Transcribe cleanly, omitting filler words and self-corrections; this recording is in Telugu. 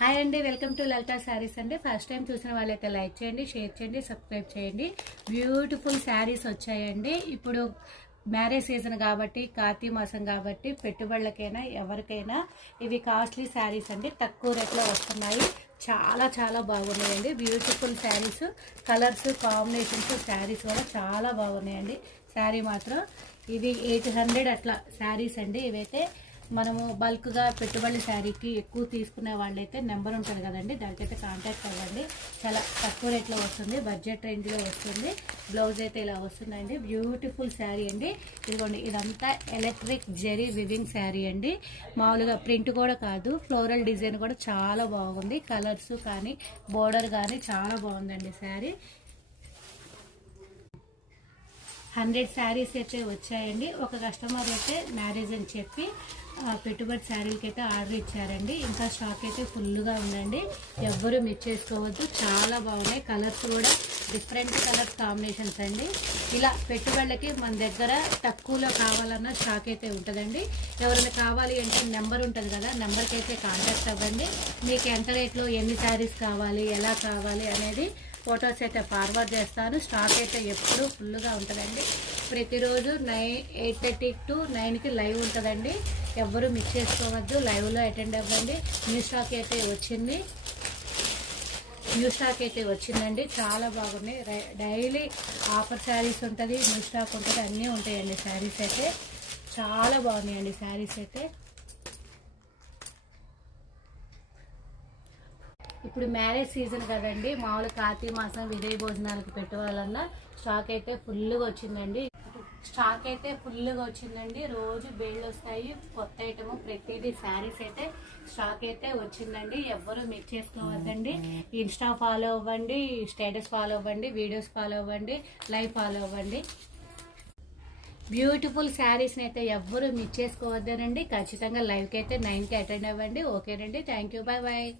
హాయ్ అండి, వెల్కమ్ టు లలితా శారీస్ అండి. ఫస్ట్ టైం చూసిన వాళ్ళైతే లైక్ చేయండి, షేర్ చేయండి, సబ్స్క్రైబ్ చేయండి. బ్యూటిఫుల్ శారీస్ వచ్చాయండి. ఇప్పుడు మ్యారేజ్ సీజన్ కాబట్టి, కార్తీక మాసం కాబట్టి పెట్టుబడులకైనా ఎవరికైనా ఇవి కాస్ట్లీ శారీస్ అండి. తక్కువ రేట్లో వస్తున్నాయి. చాలా చాలా బాగున్నాయండి. Beautiful saris, colours combinations saris కూడా చాలా బాగున్నాయండి. శారీ మాత్రం ఇవి 800 అట్లా శారీస్ అండి. ఇవైతే మనము బల్క్గా పెట్టుబడి శారీకి ఎక్కువ తీసుకునే వాళ్ళైతే నెంబర్ ఉంటుంది కదండి, దానికైతే కాంటాక్ట్ అవ్వండి. చాలా తక్కువ రేట్లో వస్తుంది, బడ్జెట్ రేంజ్లో వస్తుంది. బ్లౌజ్ అయితే ఇలా వస్తుందండి. బ్యూటిఫుల్ శారీ అండి. ఇదిగోండి, ఇదంతా ఎలక్ట్రిక్ జెరీ వివింగ్ శారీ అండి. మామూలుగా ప్రింట్ కూడా కాదు, ఫ్లోరల్ డిజైన్ కూడా చాలా బాగుంది. కలర్స్ కానీ బోర్డర్ కానీ చాలా బాగుందండి శారీ. 100 శారీస్ అయితే వచ్చాయండి. ఒక కస్టమర్ అయితే మ్యారేజ్ అని చెప్పి పెట్టుబడి శారీలకి అయితే ఆర్డర్ ఇచ్చారండి. ఇంకా స్టాక్ అయితే ఫుల్గా ఉందండి. ఎవ్వరూ మిస్ చేసుకోవద్దు, చాలా బాగున్నాయి. కలర్స్ కూడా డిఫరెంట్ కలర్స్ కాంబినేషన్స్ అండి. ఇలా పెట్టుబడులకి మన దగ్గర తక్కువలో కావాలన్న స్టాక్ అయితే ఉంటుందండి. ఎవరైనా కావాలి అంటే నెంబర్ ఉంటుంది కదా, నెంబర్కి అయితే కాంటాక్ట్ అవ్వండి. మీకు ఎంత రేట్లో ఎన్ని శారీస్ కావాలి, ఎలా కావాలి అనేది ఫొటోస్ అయితే ఫార్వర్డ్ చేస్తాను. స్టాక్ అయితే ఎప్పుడూ ఫుల్గా ఉంటుందండి. ప్రతిరోజు 8:30 to 9కి లైవ్ ఉంటుందండి. ఎవ్వరూ మిస్ చేసుకోవద్దు, లైవ్లో అటెండ్ అవ్వండి. న్యూ స్టాక్ అయితే వచ్చిందండి. చాలా బాగున్నాయి. డైలీ ఆఫర్ శారీస్ ఉంటుంది, న్యూ స్టాక్ ఉంటుంది, అన్నీ ఉంటాయండి. శారీస్ అయితే చాలా బాగున్నాయండి. శారీస్ అయితే ఇప్పుడు మ్యారేజ్ సీజన్ కదండి, మామూలు కార్తీక మాసం విదయ భోజనాలకు పెట్టుకోవాలన్నా స్టాక్ అయితే ఫుల్గా వచ్చిందండి. రోజు బేళ్ళు వస్తాయి, కొత్త ఐటమ్ ప్రతిదీ. శారీస్ అయితే స్టాక్ అయితే వచ్చిందండి. ఎవ్వరూ మిస్ చేసుకోవద్దండి. ఇన్స్టా ఫాలో అవ్వండి, స్టేటస్ ఫాలో అవ్వండి, వీడియోస్ ఫాలో అవ్వండి, లైవ్ ఫాలో అవ్వండి. బ్యూటిఫుల్ శారీస్ని అయితే ఎవ్వరూ మిస్ చేసుకోవద్దనండి. ఖచ్చితంగా లైవ్కి అయితే 9కి అటెండ్ అవ్వండి. ఓకేనండి, థ్యాంక్ యూ, బాయ్ బాయ్.